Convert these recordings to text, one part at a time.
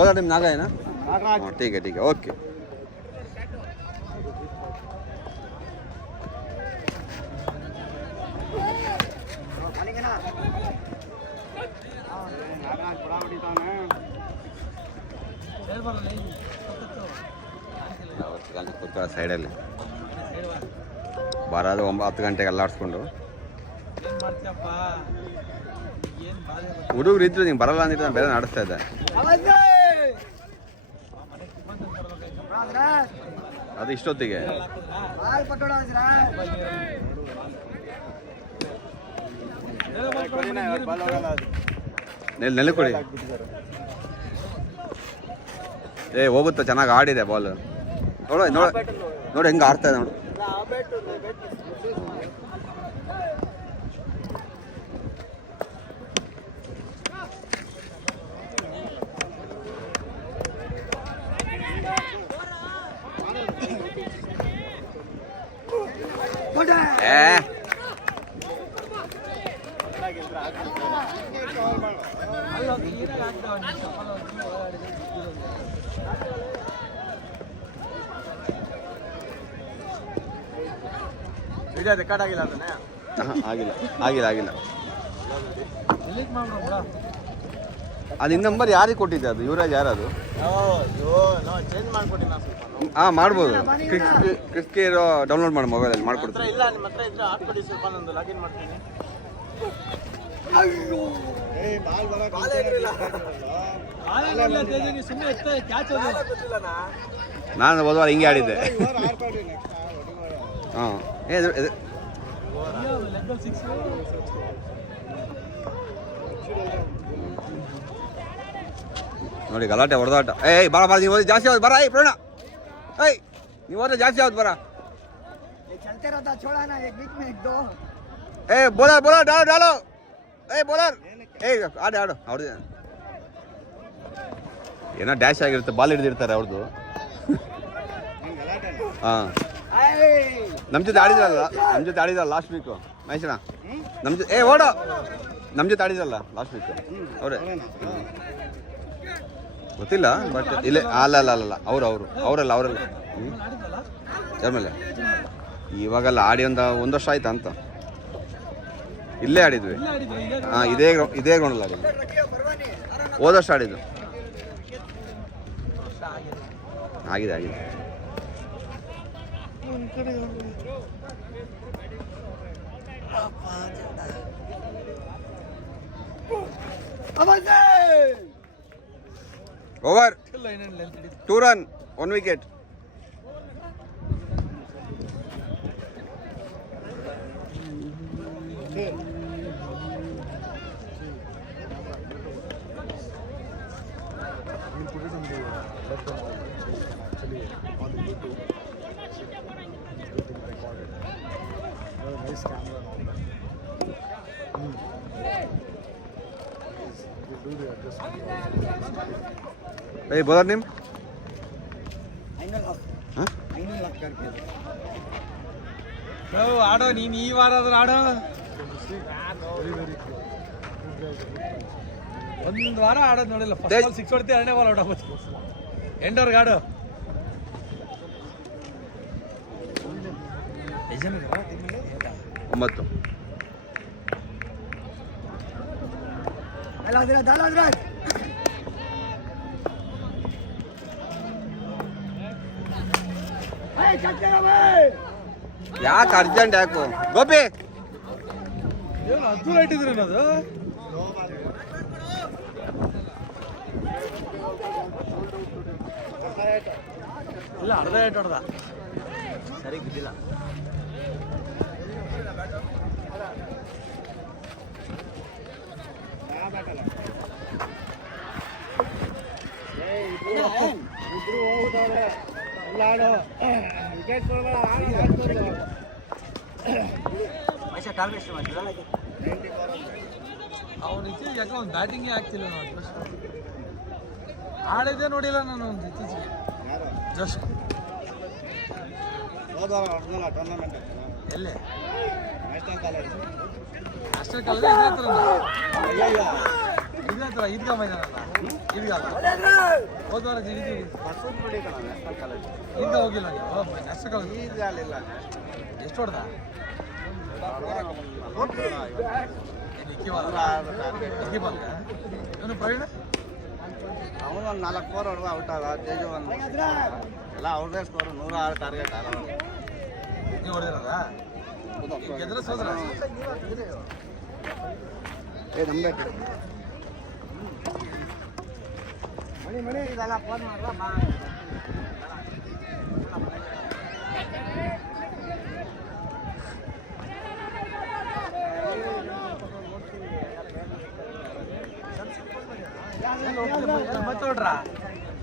Bowler team Naga है ना? ठीक है ओके. ಸೈಡಲ್ಲಿ ಬರೋದು 9 ಗಂಟೆಗೆ ಅಲ್ಲಾಡಿಸ್ಕೊಂಡು ಹುಡುಗರು ಇದ್ರು ನಿಂಗೆ ಬರಲ್ಲ ಅಂದಿಟ್ಟು ನಾನು ಬೇರೆ ಆಡಿಸ್ತಾ ಇದ್ದೆ. ಅದು ಇಷ್ಟೊತ್ತಿಗೆ ನೆಲೆ ಕೊಡಿ. ಹೋಗುತ್ತೆ, ಚೆನ್ನಾಗಿ ಆಡಿದೆ ಬಾಲ್. ನೋಡಿ ಹೆಂಗೆ ಆಡ್ತಾ ಇದೆ ನೋಡು. ಆಗಿಲ್ಲ. ಅದು ಇನ್ ನಂಬರ್ ಯಾರಿಗೆ ಕೊಟ್ಟಿದ್ದೆ? ಅದು ಯುವರಾಜ್ ಯಾರದು? ಮಾಡ್ಬೋದು. ಕ್ರಿಸ್ಕೆ ಡೌನ್ಲೋಡ್ ಮಾಡಿ ಮೊಬೈಲಲ್ಲಿ ಮಾಡ್ಕೊಡ್ತೀನಿ. ನಾನು ಹೋದವಾರ ಹಿಂಗೆ ಆಡಿದ್ದೆ. ಹಾಂ ನೋಡಿ ಗಲಾಟೆ ಹೊಡೆದಾಟ. ಬರ ನೀವು ಹೋದ್ರೆ ಜಾಸ್ತಿ ಆಗೋದು. ಬರ ಪ್ರೇರಣ, ನೀವು ಹೋದ್ರೆ ಜಾಸ್ತಿ ಆಗೋದು. ಬರ ಬೋಲರ್ ಡಾಲೋ ಬೋಲರ್ ಆಡು ಅವ್ರದ್ದು ಏನೋ ಡ್ಯಾಶ್ ಆಗಿರುತ್ತೆ. ಬಾಲ್ ಹಿಡಿದಿರ್ತಾರೆ ಅವ್ರದ್ದು. ಹಾಂ ನಮ್ಮ ಜೊತೆ ಆಡಿದ್ರಲ್ಲ ಲಾಸ್ಟ್ ವೀಕು ಮಹೇಶಣ್ಣ. ನಮ್ಮ ಜೊತೆ ಓಡೋ ನಮ್ಮ ಜೊತೆ ಆಡಿದ್ರಲ್ಲ ಲಾಸ್ಟ್ ವೀಕ್ ಅವರೇ. ಗೊತ್ತಿಲ್ಲ ಬಟ್ ಇಲ್ಲೇ ಅಲ್ಲ ಅವರಲ್ಲ ಆಮೇಲೆ ಇವಾಗಲ್ಲ ಆಡಿ ಒಂದು ವರ್ಷ ಆಯ್ತಾ ಅಂತ. ಇಲ್ಲೇ ಆಡಿದ್ವಿ. ಹಾಂ ಇದೇ ಗ್ರೌಂಡಲ್ಲಿ ಆಡಿದ್ವಿ. ಹೋದ ವರ್ಷ ಆಡಿದ್ದು. ಆಗಿದೆ over 2 run 1 wicket. Bowler name ಆಡೋ ನೀನು ಈ ವಾರ ಆದ್ರೂ ಆಡೋ. ಒಂದು ವಾರ ಆಡೋದು ನೋಡಿಲ್ಲ. ಫಸ್ಟ್ ಬಾಲ್ 6 ಹೊಡ್ತಿ, 2ನೇ ಬಾಲ್ ಔಟ್ ಆಗೋದು. ಎಂಡೋರ್ಗೆ ಆಡು. ಒಂಬತ್ತು ಯಾಕೆ ಅರ್ಜೆಂಟ್ ಯಾಕು ಗೋಪಿ? ಅದು ಲೈಟ್ ಇದ್ರಿ ಅದು ಇಲ್ಲ. ಅರ್ಧ ಏಟ್ ಹೊಡೆದ, ಸರಿ ಬಿದ್ದಿಲ್ಲ. ಅವನು ಇತ್ತೀಚೆಗೆ ಯಾಕೆ ಒಂದು ಬ್ಯಾಟಿಂಗೇ ಆಗ್ತಿಲ್ಲ. ನಾನು ಆಡಿದ್ದೇ ನೋಡಿಲ್ಲ ನಾನು ಒಂದು ಇತ್ತೀಚೆಗೆ. ಜಸ್ಟ್ ಎಲ್ಲಿ ಅಷ್ಟೇ ಕಾಲೇಜ್ ಇದೇ ಹತ್ರ ಈದ್ಗಾ ಮೈದಾನ ಅಲ್ಲ. ಇದೀಗಲ್ಲ ಹೋದ್ವಾರ ಜಿಗಿದೀವಿ ಹಿಂದೆ ಹೋಗಿಲ್ಲ ನೀವು ನೆಸ್ಸು ಎಷ್ಟು ಹೊಡ್ದ ಇವನು ಪ್ರವೀಣ ಅವನು ಒಂದು 4 ಓವರ್ ಹೊಡೆದ ಔಟ್ ಆಗ ತೇಜು ಒಂದು ಎಲ್ಲ ಅವ್ರದೇ ಸ್ಕೋರು 106 ಟಾರ್ಗೆಟ್ ಆಗ ನೀವು ಹೊಡೆದಿರೋದಾ ಗೆದ್ರೆ ಸೋದ್ರ ನಂಬೇಕು ಮಣಿ ಇದೆಲ್ಲ ಫೋನ್ ಮಾಡ್ರ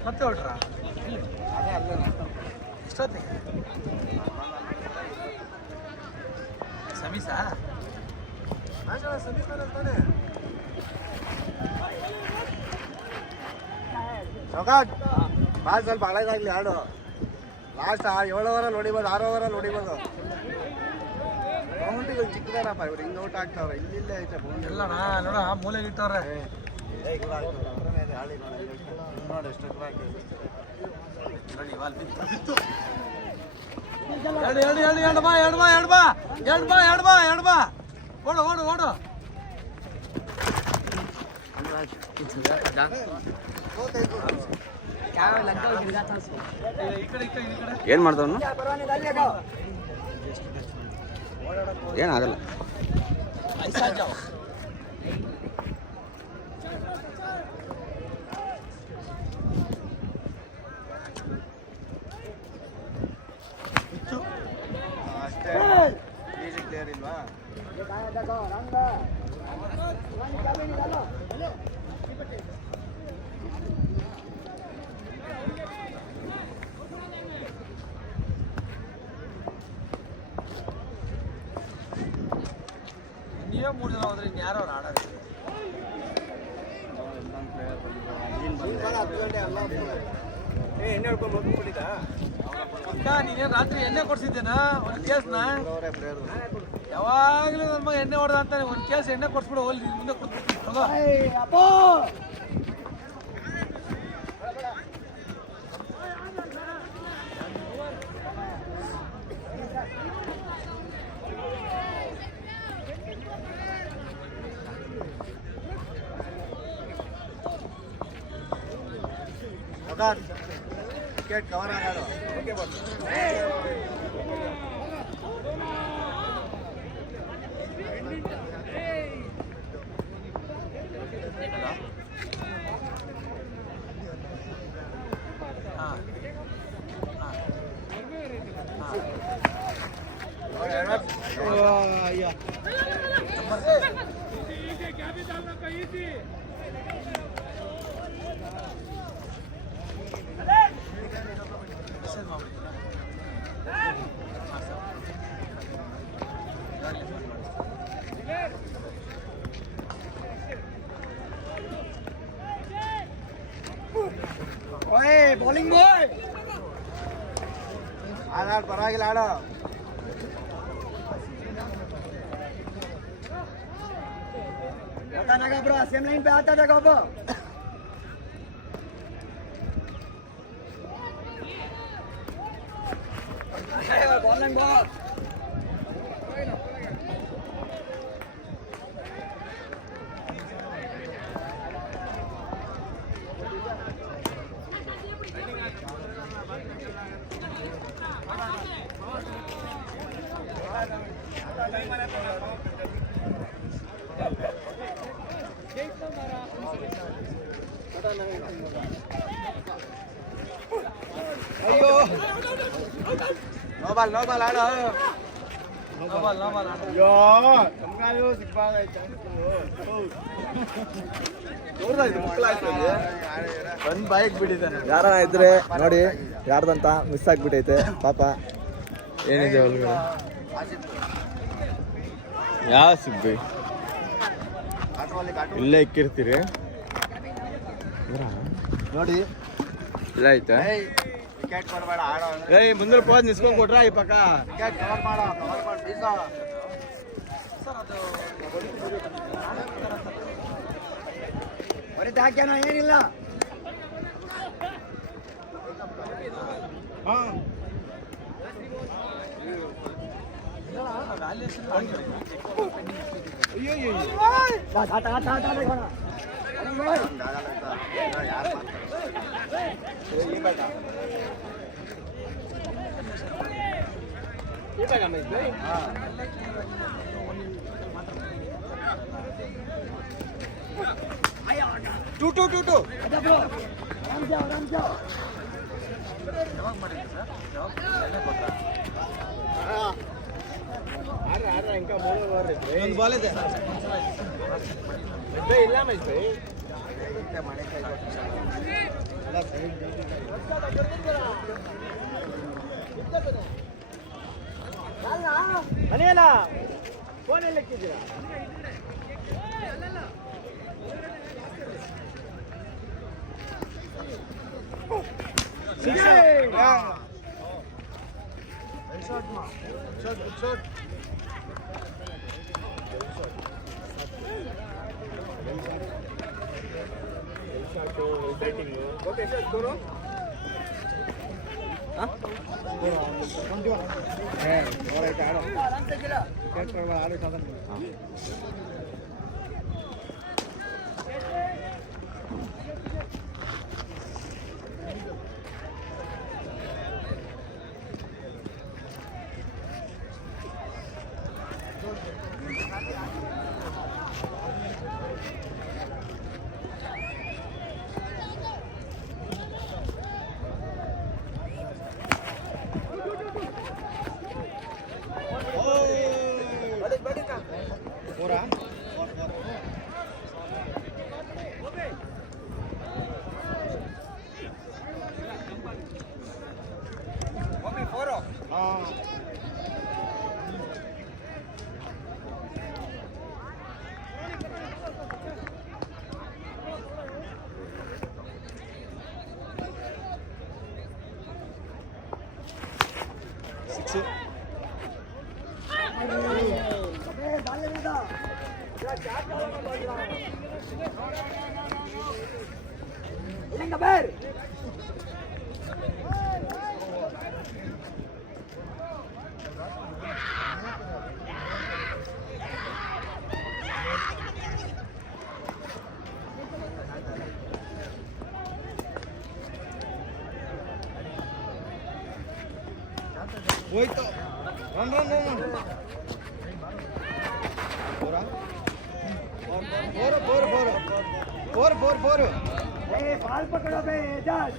ಮತ್ತೆ ಹೊಡ್ರಾ ಎಷ್ಟೊತ್ತಿಗೆ ಸಮೀಸಾ ಚೌಕಾಟ್ ಬಾಲ್ ಸ್ವಲ್ಪ ಹಳೇದಾಗ್ಲಿ ಆಡು ಲಾಸ್ಟ್ 7 ಓವರಲ್ಲಿ ಹೊಡಿಬೋದು 6 ಓವರಲ್ಲಿ ಹೊಡಿಬೋದು ಬೌಂಡ್ರಿಗಳು ಚಿಕ್ಕದಾರಪ್ಪ ಇವ್ರು ಹಿಂಗೆ ಔಟ್ ಆಗ್ತಾವ್ರೆ ಇಲ್ಲೇ ಐತೆ ಬೌಂಡ್ರಿ ಇಲ್ಲ ನೋಡ ಮೂಲೆಗೆ ಇಟ್ಟವ್ರೆ ನೋಡಿ ಎಷ್ಟು ಎರಡು ಬಾ ಓಡು ಏನು ಮಾಡ್ದವನು ಏನಾಗಲ್ಲ ಅಷ್ಟೇ ಈಸಿ ಕ್ಲಿಯರ್ ಇಲ್ವಾ ನೀವೇ 3 ಜನ ಹೋದ್ರೆ ಇನ್ಯಾರೋ ಆಡೋದು ನೀನೇನು ರಾತ್ರಿ ಎಣ್ಣೆ ಕೊಡ್ಸಿದ್ದೇನ ಒಂದು ಕೇಸ್ನ ಯಾವಾಗಲೂ ನನ್ನ ಮಗ ಎಣ್ಣೆ ಹೊಡೆದ ಅಂತಾನೆ ಒಂದು ಕೇಸ್ ಎಣ್ಣೆ ಕೊಡ್ಸ್ಬಿಡು ಹೋಗಿ ಮುಂದೆ ಕೊಡ್ಬಿಟ್ಟು ವಿಕೆಟ್ ಕವರ್ ಆಗಾಡು ಬೌಲಿಂಗ್ ಬಾಯ್ ಆಡಾಡು ಪರವಾಗಿಲ್ಲ ಆಡು ಬ್ರೋ ಸೇಮ್ ಲೈನ್ पे आता था गोबो बॉलिंग बॉल ಅಯ್ಯೋ ನೋ ಬಾಲ್ ಆಡು ನೋ ಬಾಲ್ ಅಯ್ಯೋ ನಮ್ಗಾದ್ರು ಸಿಕ್ಕಾಗೈತೆ ಒಂದು ಬೈಕ್ ಬಿಟ್ಟಿದ್ದಾನೆ ಯಾರ ಇದ್ರೆ ನೋಡಿ ಯಾರ್ದಂತ ಮಿಸ್ ಆಗ್ಬಿಟ್ಟೈತೆ ಪಾಪ ಏನಿದೆ ಒಳಗಡೆ ಯಾವ ಸಿಗ್ಬಿ ಇಲ್ಲೇ ಇಕ್ಕಿರ್ತೀರಿ ನೋಡಿ ಇಲ್ಲ ಐತೆ ವಿಕೆಟ್ ಕೊಡಬೇಡ ಆಡೋ ಅಂದ್ರೆ ಏಯ್ ಮುಂದೆ ಪೋದ್ ನಿಸ್ಕೊಂಡ್ ಕೊಟ್ರ ಈ ಪಕ್ಕ ವಿಕೆಟ್ ಕವರ್ ಮಾಡಿ ಬೀಸೋ ಬರೀ ಹಾಕ್ಯಾನ ಏನಿಲ್ಲ. ಒಂದು ಬಾಲ್ ಇದೆ ಇಲ್ಲ ಮನೆಯಲ್ಲ ಫೋನಲ್ಲಿ ಇಕ್ಕಿದ್ದೀರಾ ಹೋಯ್ತು ರನ್ ರನ್ ರನ್ फोर बाल पकड़ो बे एजाज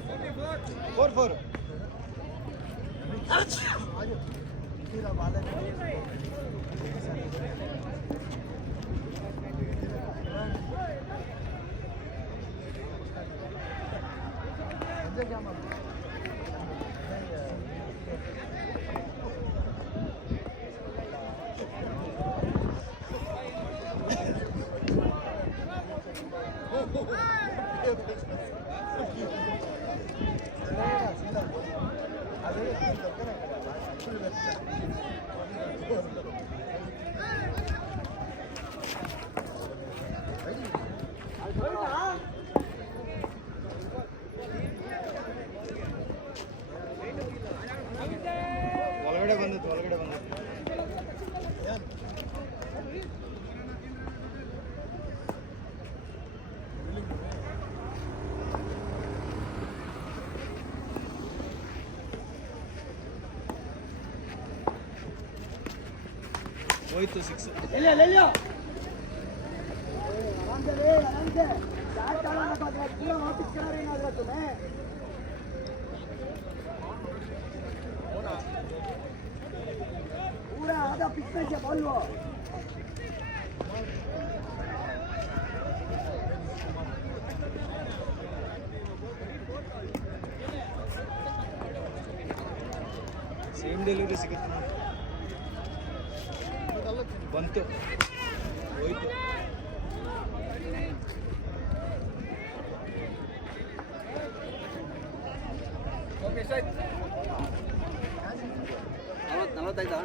4 ಒಳಗಡೆ ಬಂದಿತ್ತು ಹೋಯ್ತು 6 ले लियो आराम से चार चाला ना पकड़ा पूरा वापस करा रहे ना तुम्हें पूरा आधा पिक्चर से बोल लो ಸೇಮ್ ಡೆಲಿವರಿ ಸಿಗುತ್ತೆ ಬಂತು ಹೋಯ್ತು ನಲವತ್ತೈದಾ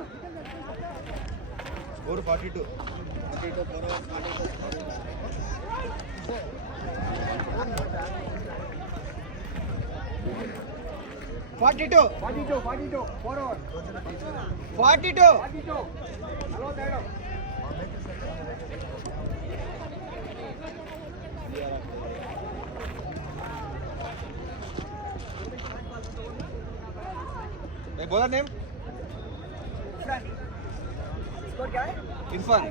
ಸ್ಕೋರ್ 42 बोला नेम इरफान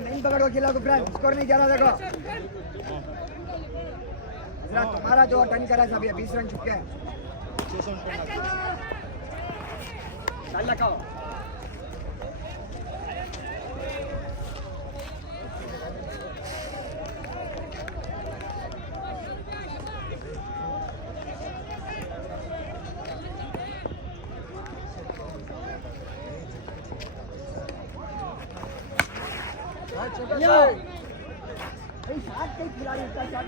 नहीं पकड़ो खिला गुफरान स्कोर नहीं जा रहा देखो तुम्हारा जो टर्न करा सब 20 रन चुके हैं चल लगाओ खिलाड़ी इतना क्या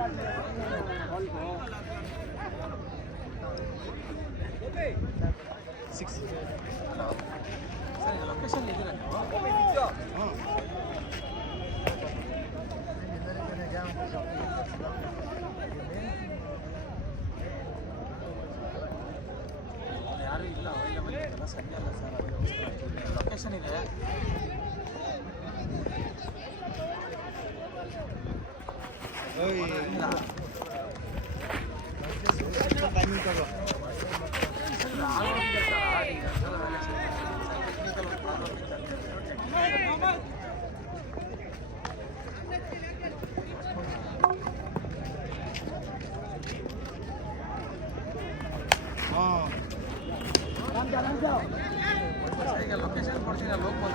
ಲೊಕೇಶನ್ ಇದ್ದೀರಾ ಯಾರು ಇಲ್ಲ ಅವೈಲೇಬಲ್ ಇಲ್ಲ ಸರಿ ಅಲ್ಲ ಸರ್ ಲೊಕೇಶನ್ ಇದೆ ಟೈಮಿಂಗ್ ತಗೋ ಈಗ ಲೊಕೇಶನ್ ಕೊಡ್ತೀನಿ ಅಲ್ಲಿ ಹೋಗ್ಬೋದ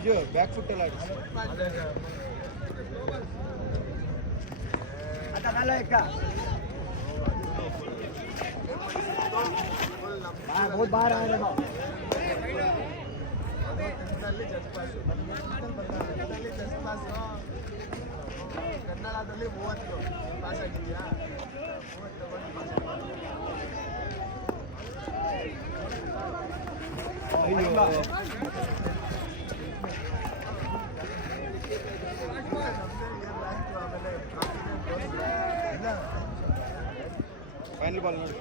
ನೀವು ಬ್ಯಾಕ್ ಫುಟ್ ಎಲ್ಲ बहुत बाहर आ रहे हो ಕನ್ನಡದಲ್ಲಿ 30 ಪಾಸ್ ಆಗಿದೆಯಾ 30 ಫೈನಲ್ ಬಾಲ್ ನೋಡಿ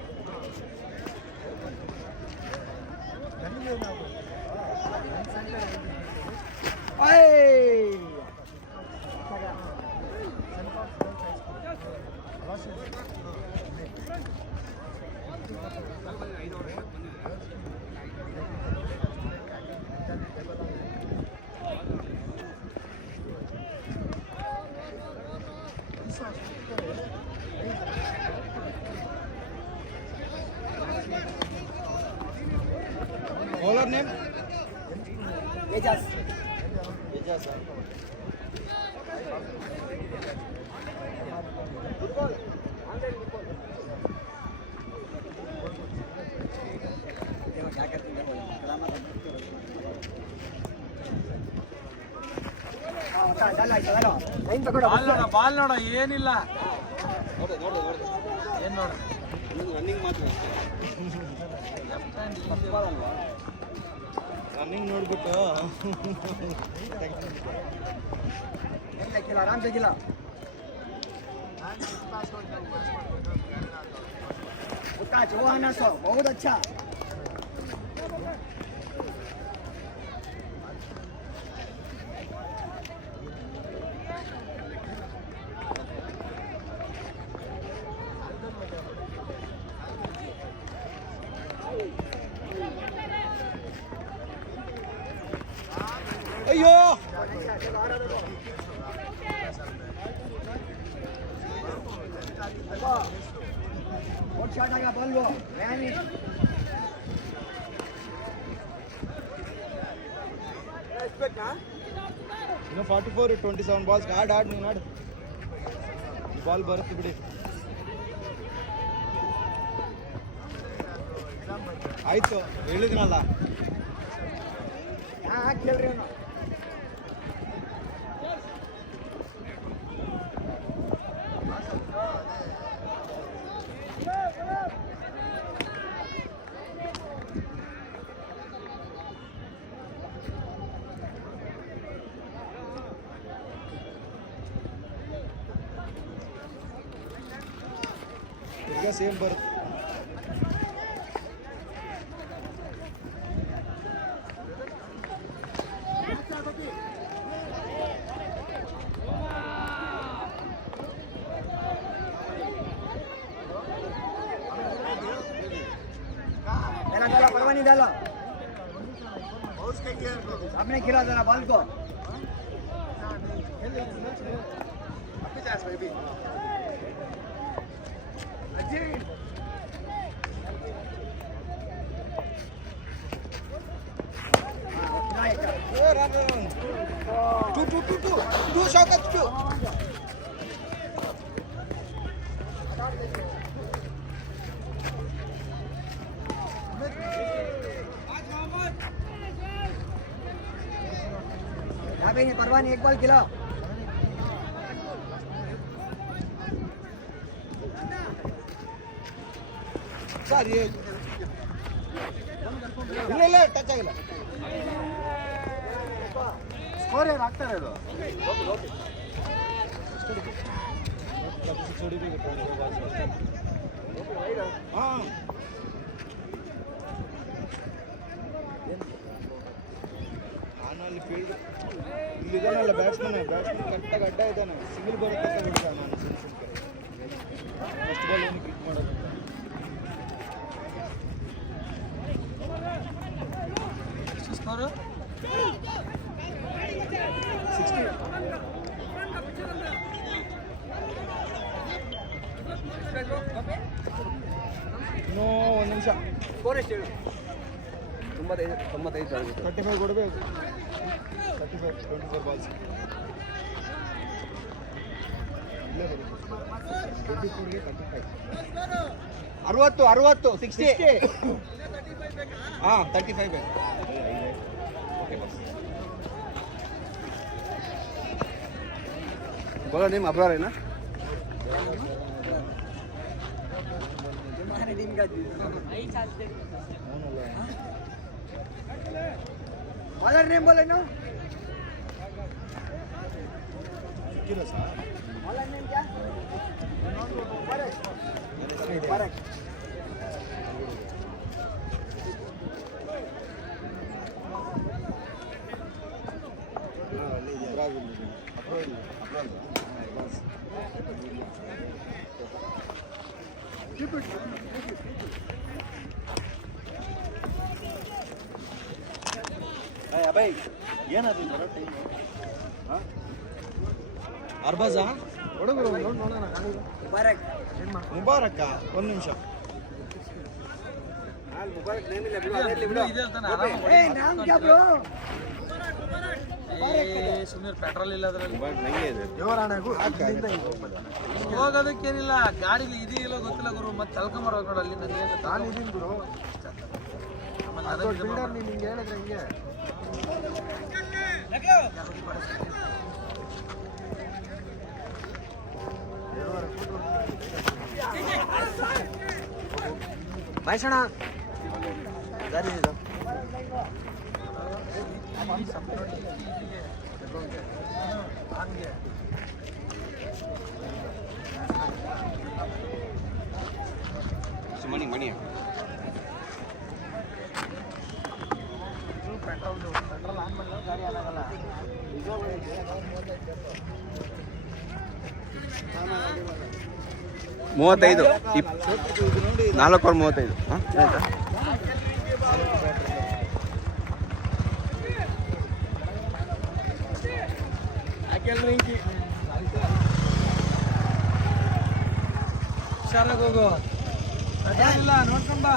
Bowler name? Tejas. Tejas. Good ball. देखो क्या करते हैं ಬಾಲ್ ನೋಡ ಏನಿಲ್ಲ ಏನ್ ನೋಡ ರನ್ನಿಂಗ್ ಮಾತ್ರ ರನ್ನಿಂಗ್ ನೋಡ್ಬಿಟ್ಟು आराम से खिला उसका चौहाना सो बहुत अच्छा ಅಯ್ಯೋ बहुत शॉट आएगा बॉल वो नहीं एक्सपेक्ट ना ಇನ್ನು 44 27 ಬಾಲ್ಸ್ ಆಡ್ ನೀನು ಆಡು ಬಾಲ್ ಬರುತ್ತೆ ಬಿಡಿ ಆಯ್ತು ಹೇಳಿದ್ನಲ್ಲ ಕೇಳ್ರಿ ಈಗ ಸೇಮ್ ಬರುತ್ತೆ परवानी डालो आपने खिला देना बॉल को टू शॉट टू परवानी एक बॉल खिलाओ ಸರ್ ಇಲ್ಲ ಟಚ್ ಆಗಿಲ್ಲ ಸ್ಕೋರ್ ಏನು ಆಗ್ತಾ ಇರೋದು ಹಾಂ ನಾನಲ್ಲಿ ಫೀಲ್ಡ್ ಇಲ್ಲಿದ್ದಾನಲ್ಲ ಬ್ಯಾಟ್ಸ್ಮನ್ ಕರೆಕ್ಟಾಗಿ ಅಡ್ಡ ಇದ್ದಾನೆ ಸಿಂಗಲ್ ಬಾಲ್ ತಗೊಂಡಿದ್ದ ನಾನು ಫಸ್ಟ್ ಬಾಲ್ ಏನು ಕ್ಲಿಕ್ ಮಾಡೋದು ಸ್ಕೋರು 60 ಇನ್ನೂ ಒಂದು ನಿಮಿಷ ಸ್ಕೋರ್ ಎಷ್ಟು ಹೇಳು 95 35 ಕೊಡಬೇಕು 35 24 ಬಾಲ್ಸ್ ಇಲ್ಲೇ ಬರುತ್ತೆ 24ಗೆ 35 60 60 ಹಾಂ 35 ಬೇಕು ಓಕೆ ಬಸ್ बोला नेम अबरार है ना बॉलर नेम बोले ना बॉलर नेम क्या परक ಅಭಯ್ ಏನದು ಬರೋ ಟೈಮ್ ಅರ್ಬಾಜಾ ಹುಡುಗರು ನೋಡೋಣ परक ಮುಬಾರಕ್ಕ ಒಂದು ನಿಮಿಷ ಇದೆ ಅಂತಾನೆ ಆರಾಮಾಗಿ ए नाम क्या ब्रो ಸುಮ್ಮನೆ ಪೆಟ್ರೋಲ್ ಇಲ್ಲ ಅದರಲ್ಲಿ ಯುವರಾಣಗೂ ಹೋಗೋದಕ್ಕೇನಿಲ್ಲ ಗಾಡಿಲಿ ಇದೀ ಇಲ್ಲ ಗೊತ್ತಿಲ್ಲ ಗುರು ಮತ್ತೆ ತಳ್ಕೊಂಬರ್ಬೇಕು ನೋಡು ಅಲ್ಲಿ ನನಗೆ ನಾನಿದ್ದೀನಿ ಗುರು ಬಿಲ್ಡರ್ ನೀನು ಹಿಂಗೆ ಹೇಳಿದ್ರೆ ಹಿಂಗೆ भाईसण मणि मणि पेट्रोल आन माडलो गाड़ी आगಲ್ಲ 35 4 और 35 ಹಾಂ ಆಯ್ತಾ ಹುಷಾರಾಗಿ ಹೋಗು ಇಲ್ಲ ನೋಡ್ಕೊಂಡ್ ಬಾ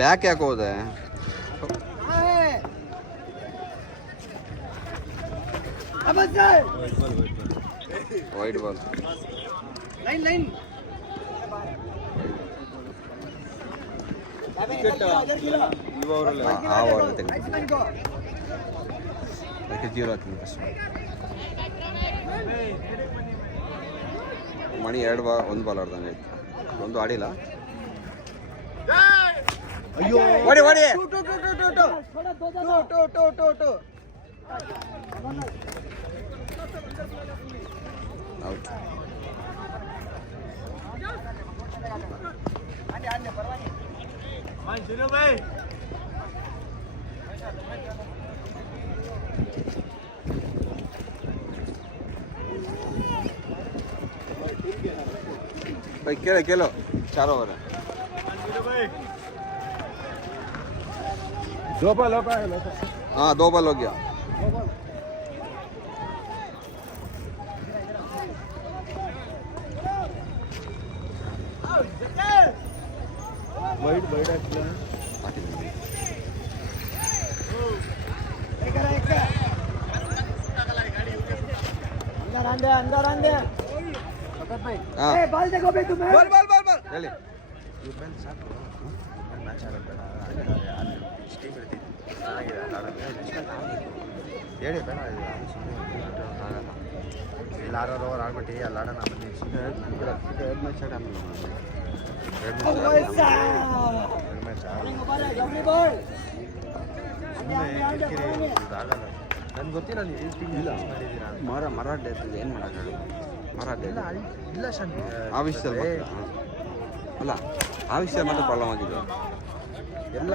ಬ್ಯಾಕ್ ಯಾಕೆ ಹೋದೆ? White ball. ಆ ಓವರ್ ತೆಗೆದು ಅದಕ್ಕೆ 0 ಹಾಕ್ತೀನಿ ಫಸ್ಟ್. ಮಣಿ 1 ಬಾಲ್ ಆಡ್ದಂಗೆ ಆಯ್ತು. ಒಂದು ಆಡಿಲ್ಲ. ಅಯ್ಯೋ ಓಡಿ ಓಡಿ. ಔಟ್. भाई खेलो 4 ओवर है. 2 बॉल हो गया. हाँ 2 बॉल हो गया. वाइड अंदर हाँ बॉल देखो भाई तुम्हें बॉल ಹೇಳಿ. ಹೇಳಿ ಬೇಡ ಇಲ್ಲಿ 6 ಓವರ್ ಆಡ್ಬಿಟ್ಟು ಅಲ್ಲಿ ಆಡೋಣ ನನ್ಗೆ ಗೊತ್ತಿಲ್ಲ ನೀವು ಮರ ಡೆತ್ ಏನು ಮಾಡೋಕ್ಕಾಗಲ್ಲ. ಮರ ಡೆತ್ ಇಲ್ಲ ಶಾಂತಿ ಆ ವಿಷಯದಲ್ಲಿ ಅಲ್ಲ, ಆ ವಿಷಯ ಮಾತ್ರ ಪ್ರಾಬ್ಲಮ್ ಆಗಿದೆ. ಎಲ್ಲ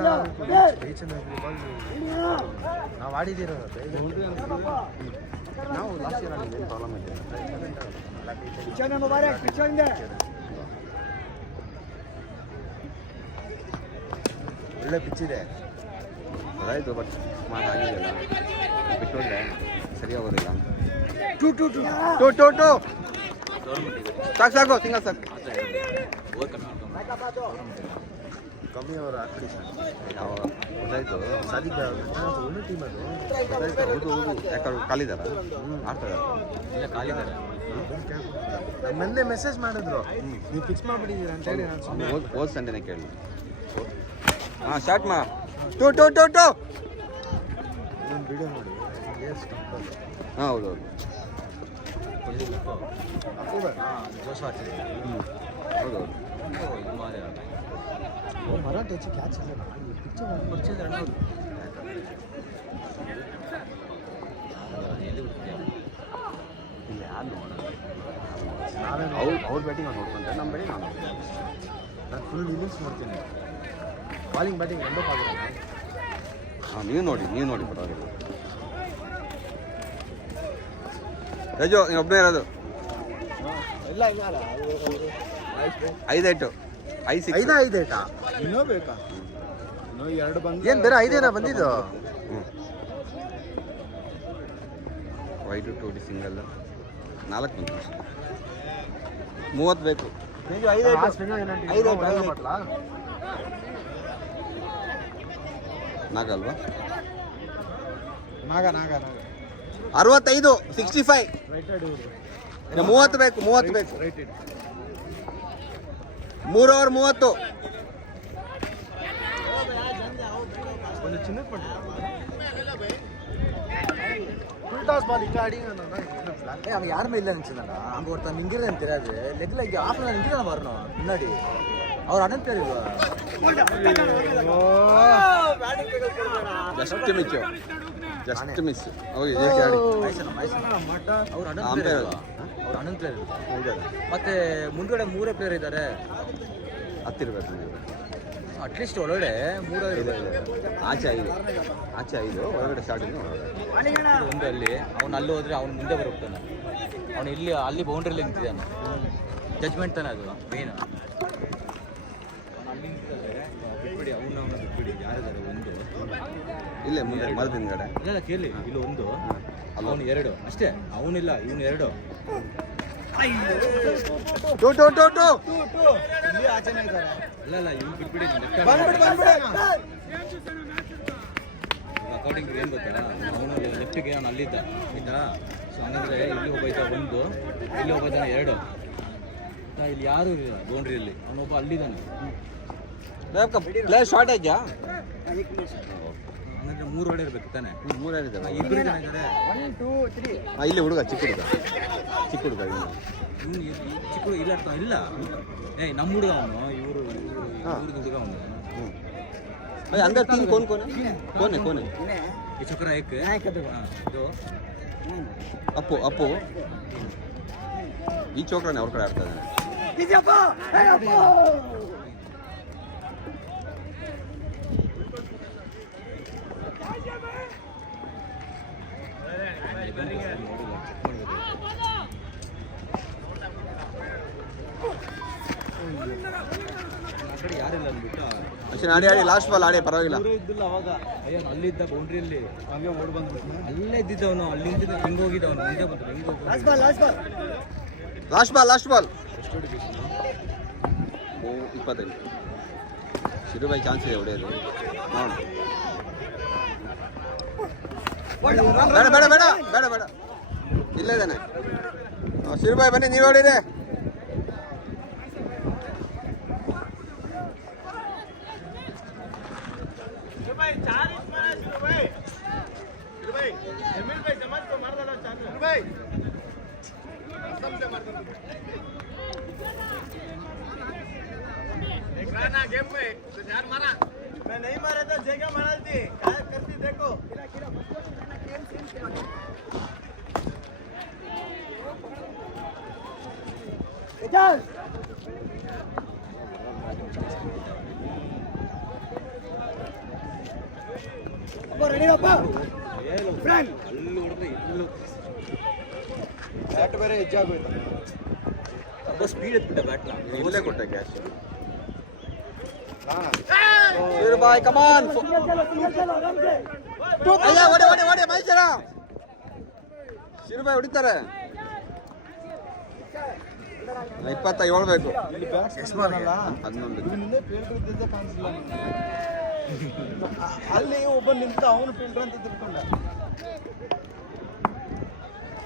ನಾವು ಆಡಿದ್ದೀರೋ ನಾವು ಲಾಸ್ಟ್ ಇಯರ್ ಆಡಿದ್ದು ಏನು ಪ್ರಾಬ್ಲಮ್ ಇದೆ. ಒಳ್ಳೆ ಪಿಚ್ ಇದೆ. ಅದಾಯಿತು, ಬಟ್ ಆಗಿದೆಯಲ್ಲ ಬಿಟ್ಟೋದ್ರೆ ಸರಿಯಾಗೋದಿಲ್ಲ. ಟು ಸಾಕು ಸಿಂಗಲ್ ಸಾಕು. ಕಮ್ಮಿ ಅವರು ಆಗ್ತದೆ ಗೊತ್ತಾಯ್ತು. ಸದಿದ್ದ ಒಳ್ಳೆ ಟೀಮ್ ಅದು. ಗೊತ್ತಾಯ್ತು. ಹೌದು ಯಾಕಂದ್ರೆ ಕಾಲಿದಾರ ಆಡ್ತಾರೆ. ಇಲ್ಲ ಕಾಲಿದ್ದಾರೆ. ಮೊನ್ನೆ ಮೆಸೇಜ್ ಮಾಡಿದ್ರು ನೀವು ಫಿಕ್ಸ್ ಮಾಡಿಬಿಟ್ಟಿದ್ದೀರಾ ಅಂತ ಹೇಳಿ ನಾನು ಸುಮ್ಮನೆ ಹೋದ ಸಂಡೇನೆ ಕೇಳಿ. ಹಾಂ ಸ್ಟಾರ್ಟ್ ಮಾ. ಟು ಇನ್ನೊಂದು ವಿಡಿಯೋ ನೋಡಿ. ಹಾಂ ಹೌದೌದು. ಹೌದೌದು. ಮರಾಠ ಹೆಚ್ಚು ಕ್ಯಾಚ್ ಇಲ್ಲ. ಅವ್ರ ಬ್ಯಾಟಿಂಗ್ ಅವ್ರು ನೋಡ್ಕೊಂತಾರೆ, ನಮ್ಮ ಬ್ಯಾಟಿಂಗ್ ನಾನು ಫುಲ್ ಇನ್ನಿಂಗ್ಸ್ ನೋಡ್ತೀನಿ. ಬಾಲಿಂಗ್ ಬ್ಯಾಟಿಂಗ್ ಎರಡೂ ಆಗುತ್ತೆ. ಹಾಂ ನೀವು ನೋಡಿ ಪರವಾಗಿಲ್ಲ. ರಜು ನೀನು ಒಬ್ಬನೇ ಇರೋದು. ಇಲ್ಲ 5-8 5-8 ಇನ್ನೂ ಬೇಕಾ? ಇನ್ನೂ 2 ಬಂದು ಏನು ಬೇರೆ 5 ಬಂದಿದ್ದು. ವೈಟು 2 ಸಿಂಗಲ್ 4 ಬಂತು. 30 ಬೇಕು. 4 ಅಲ್ವಾ? 65 65 30 ಬೇಕು. 3 ಓವರ್ 30. ಒಂದು ಚಿನ್ನದ ಪಟ್ಟಿ ஃபுல் டாஸ் பால் இங்க அடிங்க அவன் யாருமே இல்லை நினச்சிருந்தாங்க. அங்கே ஒருத்தன் நிற்கிறது எனக்கு தெரியாது. லெக்கில் இங்கே ஆஃப்ல நிற்க தான் வரணும் முன்னாடி. அவர் அண்ணன் பேர் ಜಸ್ಟ್ ಮಿಸ್. ಅವ್ರ ಅಣ್ಣನ ಪ್ಲೇಯರ್ ಮತ್ತೆ ಮುಂದ್ಗಡೆ 3 ಪ್ಲೇಯರ್ ಇದ್ದಾರೆ. ಹತ್ತಿರ್ಬೇಕು ನೀವು. ಅಟ್ಲೀಸ್ಟ್ ಒಳಗಡೆ 3 ಇದೆ. ಆಚೆ 5 ಒಳಗಡೆ ಸ್ಟಾರ್ಟಿಂಗ್ ಒಂದು ಅಲ್ಲಿ ಅವ್ನು ಅಲ್ಲಿ ಹೋದ್ರೆ ಅವ್ನು ಮುಂದೆ ಬರುತ್ತಾನೆ. ಅವನು ಇಲ್ಲಿ ಅಲ್ಲಿ ಬೌಂಡ್ರಿಲಿ ನಿಂತಿದ್ದಾನೆ. ಜಜ್ಮೆಂಟ್ ತಾನೆ ಅದು ಮೇನ್. ಅಲ್ಲಿ ನಿಂತಿದ್ದಾರೆ. ಬಿಟ್ಬಿಡಿ ಅವನು ಬಿಟ್ಬಿಡಿ. ಯಾರಿದ್ದಾರೆ? ಒಂದು ಇಲ್ಲೇ ಮುಂದೆ ಮರದ ಹಿಂದ್ಗಡೆ ಇಲ್ಲ ಕೇಳಿ. ಇಲ್ಲಿ ಒಂದು ಅವನು 2 ಅಷ್ಟೇ. ಅವನಿಲ್ಲ ಇವನು 2. ಟೂ ಟೂ ಟೂ ಟೂ ಇಲ್ಲಿ ಆಚೆನೇ ಇದ್ದಾರೆ. ಅಲ್ಲ ಇವ್ನು ಬಿಟ್ಬಿಟ್ಟಿದ್ದೀನಿ ಅಕಾರ್ಡಿಂಗ್ ಏನು ಗೊತ್ತಲ್ಲ ಅವನು ಲೆಫ್ಟಿಗೆ ಅವನು ಅಲ್ಲಿದ್ದ ಆಯ್ತಾ. ಸೊ ಹಂಗಂದ್ರೆ ಇಲ್ಲಿ ಒಬ್ಬ ಒಂದು ಇಲ್ಲಿ ಒಬ್ಬ ಇದ್ದಾನೆ 2 ಇಲ್ಲಿ ಯಾರು ಇಲ್ಲ ಬೌಂಡ್ರಿಯಲ್ಲಿ ಅವನೊಬ್ಬ ಅಲ್ಲಿದ್ದಾನೆ. ಪ್ಲೇಸ್ ಶಾರ್ಟೇಜಾ ಹಂಗಂದ್ರೆ 3 ಹೊಡೆ ಇರ್ಬೇಕು ತಾನೆ. 3 ಏನಿದ್ದಾವೆ ಇಬ್ಬರು ಜನ ಇದ್ದಾರೆ. ಇಲ್ಲಿ ಹುಡುಗ ಚಿಕ್ಕ ಹುಡುಗ ಚಿಕ್ಕ ಹುಡುಗ ಇಲ್ಲ ಇಲ್ಲ ನಮ್ಮ ಹುಡುಗ ಅವನು ಇವರು ಹುಡುಗ ಅವನು अंदर 3 कौन कौन है ये छोकरा एक दो ಅಪ್ಪು ಅಪ್ಪು ಈ ಚೋಕ್ರನೇ ಅವ್ರ ಕಡೆ ಆಡ್ತಾ ಇದ್ದಾನೆ. ಯಾರಿಲ್ಲ ಅಂದ್ಬಿಟ್ಟು ಅಷ್ಟೇ ಆಡಿ ಲಾಸ್ಟ್ ಬಾಲ್ ಆಡಿ ಪರವಾಗಿಲ್ಲ. ಇದ್ದಿಲ್ಲ ಅವಾಗ. ಅಯ್ಯೋ ಅಲ್ಲಿದ್ದ ಬೌಂಡ್ರಿಯಲ್ಲಿ ಹಂಗೆ ಓಡ್ ಬಂದ್ಬಿಟ್ಟು ಅಲ್ಲೇ ಇದ್ದಿದ್ದವನು ಅಲ್ಲಿಂದ ಹೆಂಗೆ ಹೋಗಿದ್ದವನು ಮುಂದೆ ಬಂದು ಹೆಂಗೆ ಲಾಸ್ಟ್ ಬಾಲ್ 25 ಶಿರುಬಾಯಿ ಚಾನ್ಸ್ ಇದೆ ಹೊಡೆಯೋದು ನೋಡೋಣ. ಬೇಡ ಬೇಡ ಬೇಡ ಬೇಡ ಬೇಡ ಇಲ್ಲೇ ಇದ್ದಾನೆ ಶಿರುಬಾಯಿ, ಬನ್ನಿ ನೀವು ಹೊಡೀರಿ. मैं नहीं मारा था जगह मारा थी क्या करती देखो. ಬ್ಯಾಟ್ ಬೇರೆ ಹೆಚ್ಚಾಗೋಯ್ತು. ತುಂಬ ಸ್ಪೀಡ್ ಎತ್ಬಿಟ್ಟ ಬ್ಯಾಟ್ನ ಇಲ್ಲೇ ಕೊಟ್ಟೆ ಕ್ಯಾಶ್. ಶಿರುಬಾಯಿ ಕಮಾನ್ ಹೊಡಿ ಮೈಸೂರ ಶಿರುಬಾಯಿ ಹೊಡಿತಾರೆ. 27 ಬೇಕು. ಇಲ್ಲಿ ಬ್ಯಾಟ್ಸ್ಮನ್ ಅಲ್ಲ 11 ಇವನಿಂದ ಫೀಲ್ಡರ್ ಇದ್ದಿದ್ದೆ ಕಾಣಿಸಿಲ್ಲ ಅಲ್ಲಿ ಒಬ್ಬ ನಿಂತ ಅವನು ಫೀಲ್ಡರ್ ಅಂತ ತಿಳ್ಕೊಂಡ.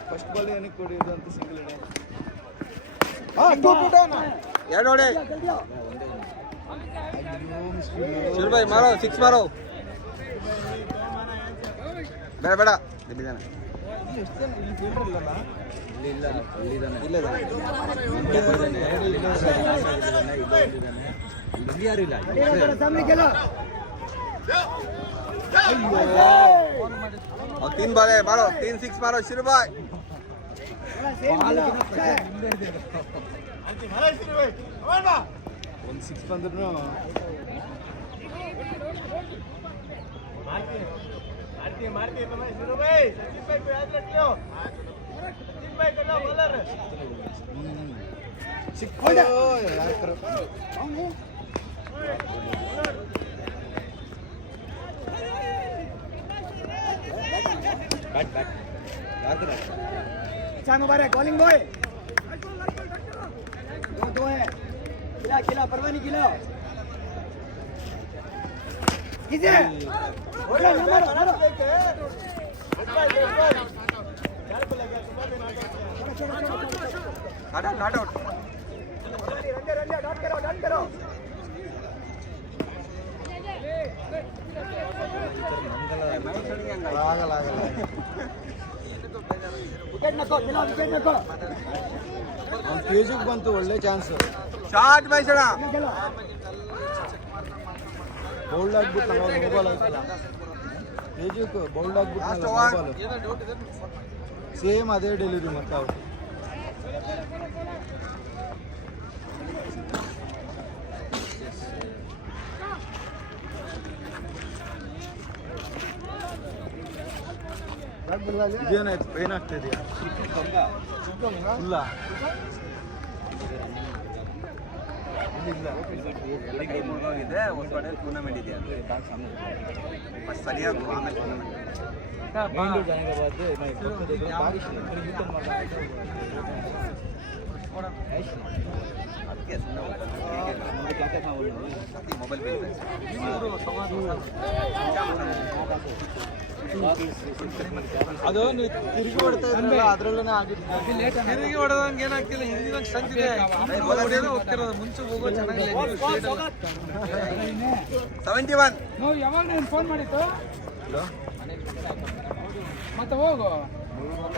ಫಸ್ಟ್ ಬಾಲ್ ಏನಕ್ಕೆ ಕೊಡಿಯೋದು ಅಂತ ಸಿಂಗಲ್ ಹಿಡಿಯೋದು. ಎರಡು ಹೊಡೆ ಶಿರುಬಾಯಿ ಮಾರೋ 6 ಮಾರೋ. ಬೇಡ ಬೇಡ ಇಲ್ಲಿದ್ದಾನೆ ಎಷ್ಟು ಜನ ಇಲ್ಲಿ ಫೀಲ್ಡರ್ ಇಲ್ಲಲ್ಲ. ಇಲ್ಲ ಅಲ್ಲಿದ್ದಾನೆ ಇಲ್ಲೇ ಇಲ್ಲಿ ಯಾರು ಇಲ್ಲ. 3 ಬಾಲ್ ಮಾರೋ 3 6 ಮಾರೋ ಶಿರುಬಾಯಿ. ಒಂದು 6 ಬಂದ್ರು मुबारक बॉलिंग बॉय दो है खिला परवाह नहीं खिला किसे ನಾಟ್ ಔಟ್ ಆಗಲ್ಲ ಅವ್ನು ತೇಜುಗ್ ಬಂತು ಒಳ್ಳೆ ಚಾನ್ಸ್. ಶಾರ್ಟ್ ಮೈಸೂರ ಬೌಲ್ಡ್ ಆಗ್ಬಿಟ್ಟು ಮೊಬೈಲ್ ಆಯ್ತಲ್ಲ ತೇಜುಕ್ ಬೌಲ್ಡ್ ಆಗ್ಬಿಟ್ಟು ಮೊಬೈಲ್ ಸೇಮ್ ಅದೇ ಡೆಲಿವರಿ ಮತ್ತೆ ಅವ್ರು ಇದೇನಾಯ್ತು ಪೇನ್ ಆಗ್ತಾ ಇದೆಯಾ ಇಲ್ಲ ಇದೆ ಹೊಸಪೇಟೆ ಟೂರ್ನಮೆಂಟ್ ಇದೆ ಫಸ್ಟ್ ಸರಿಯಾಗಿ ಆಮೇಲೆ ಟೂರ್ನಮೆಂಟ್ ಅದಕ್ಕೆ ಮೊಬೈಲ್ ಅದು ನೀವು ತಿರುಗಿ ಹೊಡ್ತಾ ಇದ್ರಲ್ಲ ಅದ್ರಲ್ಲೇ ಆಗಿದ್ದು ತಿರುಗಿ ಹೊಡೆದಂಗೆ ಏನಾಗ್ತಿಲ್ಲ ಹಿಂದಿನ ಸ್ಟ್ರೆಂತ್ ಇದೆ ಹೋಗ್ತಿರೋದು ಮುಂಚೆ ಹೋಗೋ ಚೆನ್ನಾಗಿಲ್ಲ 71 ಯಾವಾಗ ನೀನು ಫೋನ್ ಮಾಡಿತ್ತು ಮತ್ತೆ ಹೋಗು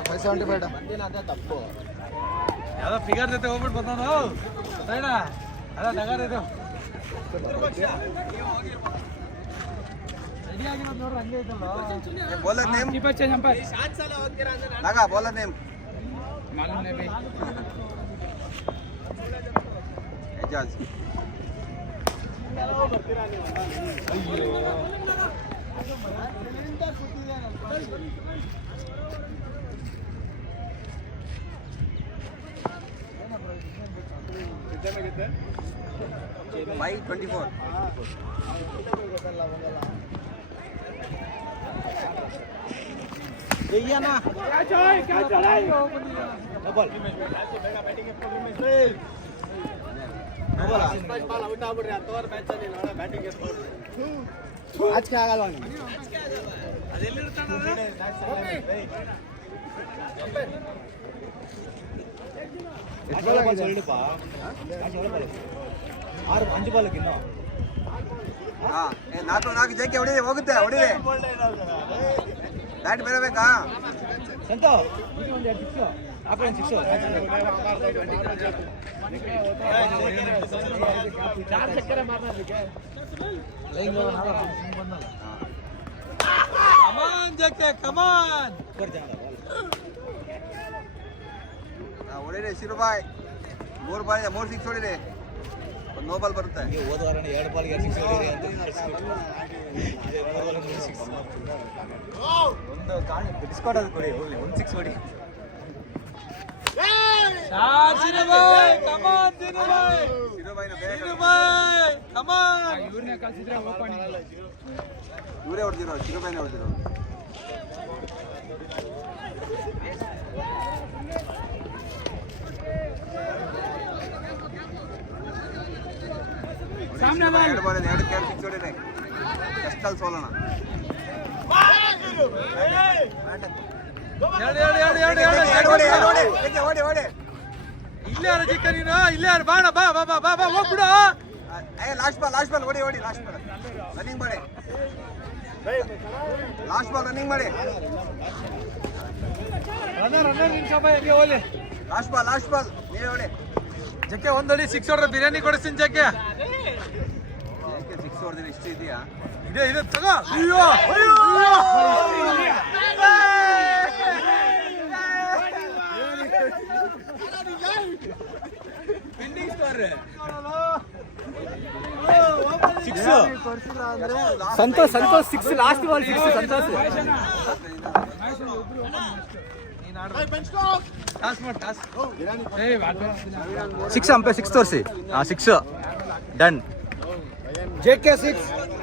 575 ಮಂದಿನ ಅದೇ ತಪ್ಪು ಯಾವ್ದೋ ಫಿಗರ್ ಜೊತೆ ಹೋಗ್ಬಿಟ್ಟು ಬಂದವನು ಸೈಡ ಅದ ನಗರ ಇದು ರೆಡಿ ಆಗಿರೋದು ನೋಡ್ರಿ ಹಂಗೆ ಐತಲ್ಲ bowler name keeper change umpire लगा बॉलर नेम मालूम नहीं भाई एजाज बाई 24 क्या चढ़ाई ಆಚೆ ಆಗಲ್ಲ ಅಂಜು ಬಾಲಕ್ಕೆ ಇನ್ನು ನಾಲ್ಕು ಜಕ್ಕೆ ಹೊಡಿದೆ ಹೋಗುತ್ತೆ ಹೊಡಿದೆ ಬ್ಯಾಟ್ ಬೇರೆ ಬೇಕಾ ಸಂತ ಇದು ಒಂದು 2 ಸಿಕ್ಸ್ ಹಾಕಿ 1 ಸಿಕ್ಸ್ 4 ಚಕ್ಕರ ಮಾರಲಿಕ್ಕೆ ಕಮಾನ್ ಜಕ್ಕೆ ಕಮಾನ್ ಹೊಡಿದೆ ಶಿರುಬಾಯ್ 3 ಬಾಲ್ 3 ಸಿಕ್ಸ್ ಹೊಡಿದೆ ಒಂದು ನೋ ಬಾಲ್ ಬರುತ್ತೆ ಹೋದ ವಾರ 2 ಬಾಲ್ಗೆ 2 ಸಿಕ್ಸ್ ಹೊಡಿರಿ ಅಂತ ಒಂದು ಕಾಣಿ ಡಿಸ್ಕೌಂಟ್ ಅದು ಕೊಡಿ ಹೋಗ್ಲಿ 1 6 ಹೊಡಿ ಸಿರುಬಾಯ್ ಕಮಾನ್ ಸಿರುಬಾಯ್ ಶಿರುಬಾಯ್ನ ಬೇರೆ ಸಿರುಬಾಯ್ ಕಮಾನ್ ಇವ್ರನ್ನೇ ಕಳ್ಸಿದ್ರೆ ಓಪನ್ ಇವರೇ ಹೊಡೆದಿರೋ ಶಿರುಬಾಯ್ನ ಹೊಡೆದಿರೋ सामने बॉल 2 ಬಾಲ್ 2 ಸಿಕ್ಸ್ ಹೊಡಿದೆ ಎಷ್ಟಲ್ಲಿ ಸೋಲೋಣ ಇಲ್ಲೇ ಯಾರು ಜಿಕ್ಕ ನೀನು ಇಲ್ಲೇ ಯಾರು ಬಾಣ ಬಾ ಬಾ ಬಾ ಬಾ ಬಾ ಹೋಗ್ಬಿಡು ಲಾಸ್ಟ್ ಬಾಲ್ ಹೊಡಿ ಲಾಸ್ಟ್ ಬಾಲ್ ರನ್ನಿಂಗ್ ಮಾಡಿ ಲಾಸ್ಟ್ ಬಾಲ್ ರನ್ನಿಂಗ್ ಮಾಡಿ ರನ್ನರ್ ನಿಮಿಷ ಹೆಂಗೆ ಹೋಗ್ಲಿ ಲಾಸ್ಟ್ ಬಾಲ್ ನೀವೇ ಹೊಡಿ ಜಕ್ಕೆ ಒಂದಡಿ 6 ಹೊಡ್ರೆ ಬಿರಿಯಾನಿ ಕೊಡಿಸ್ತೀನಿ ಜಕ್ಕೆ ಯಾಕೆ 6 ಹೊಡೆದಿನ ಇಷ್ಟು ಇದೆಯಾ ಇದೆ ತಗೋ ಅಯ್ಯೋ pending score 6 Santosh 6 last ball 6 Santosh six ಅಂಪೆ 6 ತೋರಿಸಿ 6 ಡನ್ JK 6